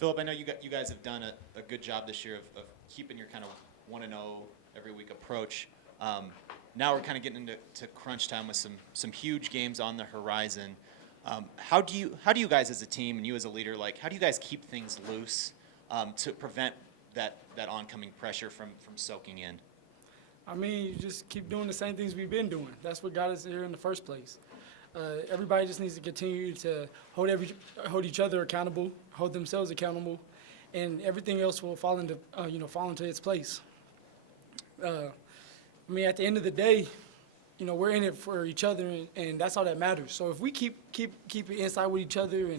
Phillip, I know you guys have done a good job this year of keeping your kind of 1-0 every week approach. Now we're kind of getting into crunch time with some huge games on the horizon. How do you guys as a team and you as a leader, like, how do you guys keep things loose to prevent that oncoming pressure from soaking in? I mean, you just keep doing the same things we've been doing. That's what got us here in the first place. Everybody just needs to continue to hold each other accountable, hold themselves accountable, and everything else will fall into its place. I mean, at the end of the day, we're in it for each other, and that's all that matters. So if we keep it inside with each other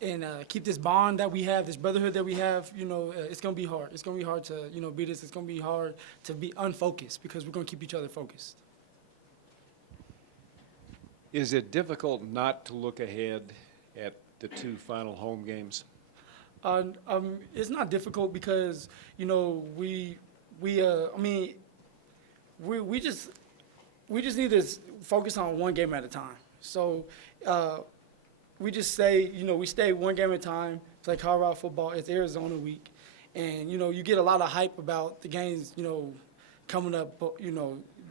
and keep this bond that we have, this brotherhood that we have, it's gonna be hard. It's gonna be hard to beat us. It's gonna be hard to be unfocused because we're gonna keep each other focused. Is it difficult not to look ahead at the two final home games? It's not difficult because we just need to focus on one game at a time. So we just say we stay one game at a time, play Colorado football. It's Arizona week, and you get a lot of hype about the games coming up.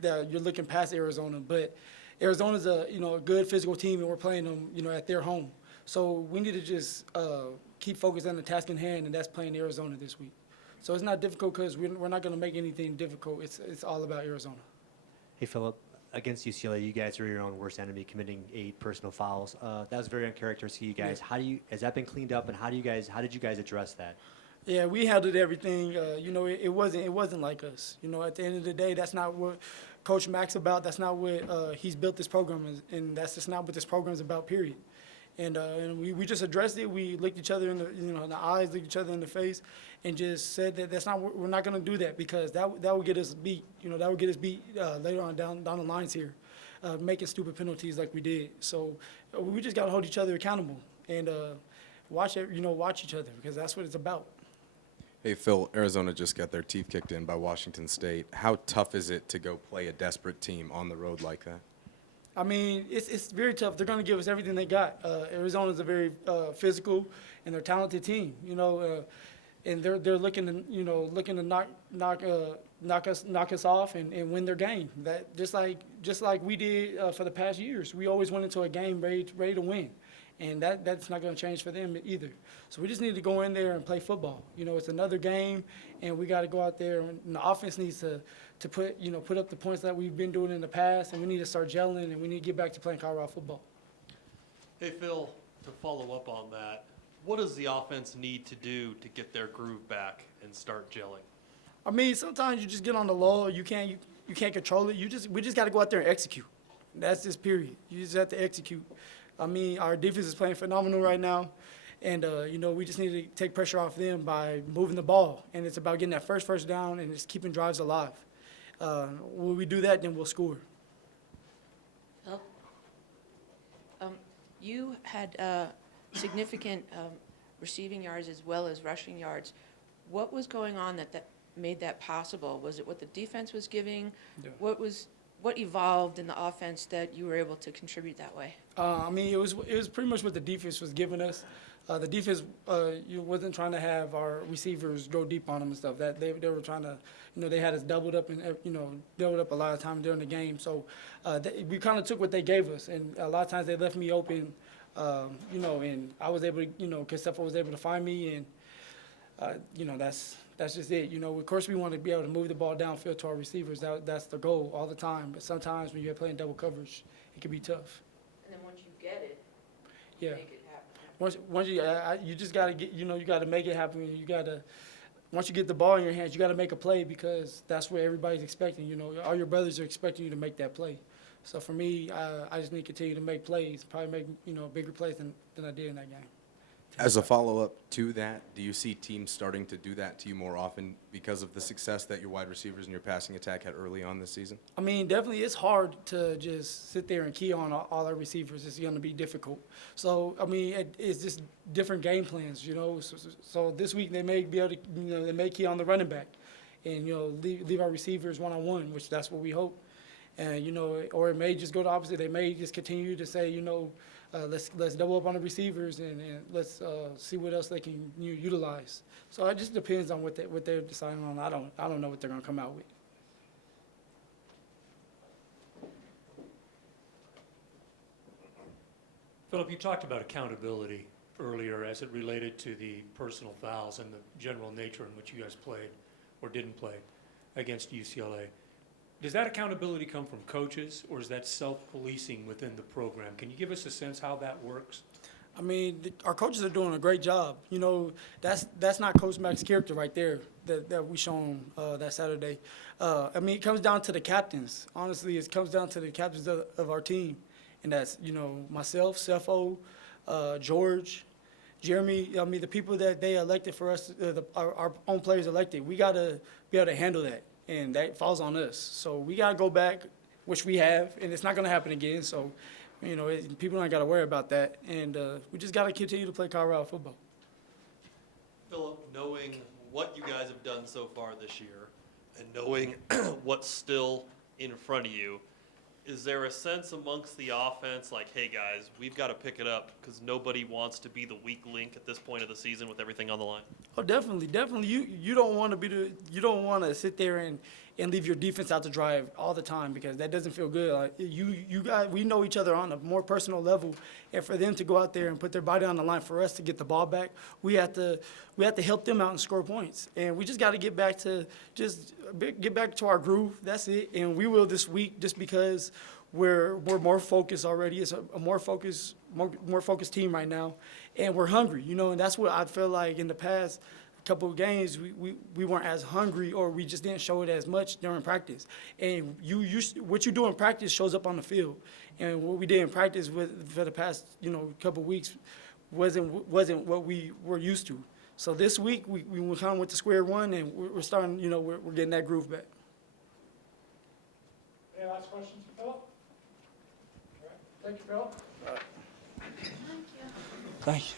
That you're looking past Arizona, but Arizona's a good physical team, and we're playing them at their home. So we need to just keep focused on the task in hand, and that's playing Arizona this week. So it's not difficult because we're not going to make anything difficult. It's all about Arizona. Hey, Phillip, against UCLA, you guys were your own worst enemy, committing 8 personal fouls. That was very uncharacteristic of you guys. Yeah. Has that been cleaned up, and how did you guys address that? Yeah, we handled everything. It wasn't like us. At the end of the day, that's not what Coach Mack's about. That's not what he's built this program, and that's just not what this program's about. Period. And we just addressed it. We looked each other in the eyes, looked each other in the face, and just said that we're not going to do that because that would get us beat. That would get us beat later on down the lines here, making stupid penalties like we did. So we just got to hold each other accountable and watch each other because that's what it's about. Hey, Phil, Arizona just got their teeth kicked in by Washington State. How tough is it to go play a desperate team on the road like that? I mean, it's very tough. They're going to give us everything they got. Arizona's a very physical and they're a talented team, and they're looking to knock us off and win their game. That just like we did for the past years. We always went into a game ready to win. And that's not going to change for them either. So we just need to go in there and play football. It's another game, and we got to go out there. And the offense needs to put up the points that we've been doing in the past, and we need to start gelling, and we need to get back to playing Colorado football. Hey, Phil, to follow up on that, what does the offense need to do to get their groove back and start gelling? I mean, sometimes you just get on the lull. You can't control it. We just got to go out there and execute. That's just period. You just have to execute. I mean, our defense is playing phenomenal right now, and we just need to take pressure off them by moving the ball. And it's about getting that first down and just keeping drives alive. When we do that, then we'll score. Phil, you had significant receiving yards as well as rushing yards. What was going on that made that possible? Was it what the defense was giving? Yeah. What evolved in the offense that you were able to contribute that way? I mean, it was pretty much what the defense was giving us. The defense wasn't trying to have our receivers go deep on them and stuff. That they were trying to, they had us doubled up and doubled up a lot of times during the game. So we kind of took what they gave us, and a lot of times they left me open, and I was able to, Kestefa was able to find me, and that's just it. Of course we want to be able to move the ball downfield to our receivers. That's the goal all the time. But sometimes when you're playing double coverage, it can be tough. And then once you get it, Yeah. make it happen. Once you just got to get, you got to make it happen. You got to, once you get the ball in your hands, you got to make a play because that's what everybody's expecting. All your brothers are expecting you to make that play. So for me, I just need to continue to make plays, probably make, bigger plays than I did in that game. As a follow-up to that, do you see teams starting to do that to you more often because of the success that your wide receivers and your passing attack had early on this season? I mean, definitely it's hard to just sit there and key on all our receivers. It's going to be difficult. So, I mean, it's just different game plans, So this week they may be able to, they may key on the running back and, leave our receivers one-on-one, which that's what we hope. And, or it may just go the opposite. They may just continue to say, let's double up on the receivers and let's see what else they can utilize. So it just depends on what they're deciding on. I don't know what they're gonna come out with. Phillip, you talked about accountability earlier as it related to the personal fouls and the general nature in which you guys played or didn't play against UCLA. Does that accountability come from coaches, or is that self-policing within the program? Can you give us a sense how that works? I mean, our coaches are doing a great job. You know, that's not Coach Mack's character right there that we shown that Saturday. I mean, it comes down to the captains. Honestly, it comes down to the captains of our team, and that's, you know, myself, Cepho, George, Jeremy. I mean, the people that they elected for us, our own players elected. We got to be able to handle that, and that falls on us. So we got to go back, which we have, and it's not going to happen again. So, you know, people don't got to worry about that, and we just got to continue to play Colorado football. Phillip, knowing what you guys have done so far this year and knowing what's still in front of you, is there a sense amongst the offense like, hey guys, we've got to pick it up because nobody wants to be the weak link at this point of the season with everything on the line? Oh, definitely. You don't want to you don't want to sit there and leave your defense out to dry all the time, because that doesn't feel good. Like, you guys, we know each other on a more personal level, and for them to go out there and put their body on the line for us to get the ball back, we have to help them out and score points. And we just got to get back to our groove. That's it. And we will this week, just because we're more focused already. It's a more focused team right now, and we're hungry, you know. And that's what I feel like in the past couple of games we weren't as hungry, or we just didn't show it as much during practice. And what you do in practice shows up on the field. And what we did in practice for the past, you know, couple of weeks wasn't what we were used to. So this week we kind of went to square one, and we're starting, you know, we're getting that groove back. Any last questions for Phillip? All right. Thank you, Phillip. Thank you. Thank you.